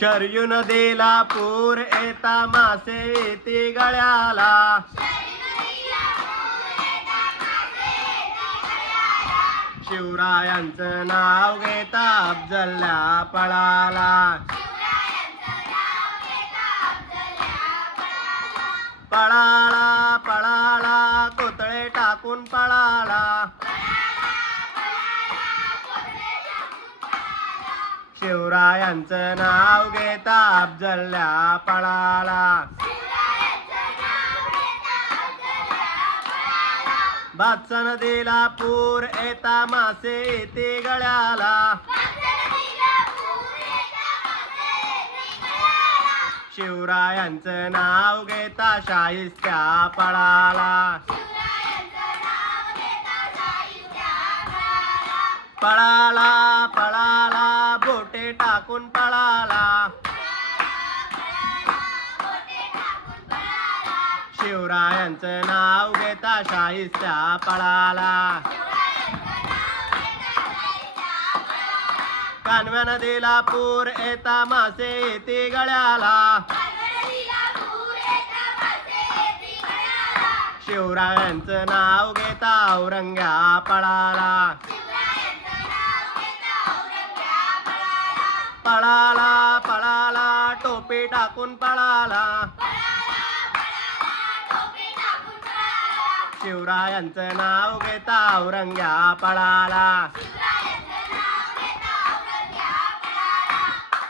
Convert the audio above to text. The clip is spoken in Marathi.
शर्यू नदीला पूर येता मासे येते गळ्याला. शिवरायांचं नाव घेता अफजल्या पळाला. पळाला पळाला कोतळे टाकून पळाला. शिवरायांचं नाव घेता अफजल्या पळाला. बादशा दिला पूर येता मासे येते गळ्याला. शिवरायांचं नाव घेता शाहिस्त्या पळाला. पळाला पळा बोटे टाकून पळाला. शिवरायांचं नाव घेता शाहिस्त्या पळाला. कानव्या नदीला पूर येता मासे येते गळ्याला. शिवरायांचं नाव घेता औरंग्या पळाला. पळाला पळाला टोपी टाकून पळाला. शिवरायांचं नाव घेता औरंग्या पळाला.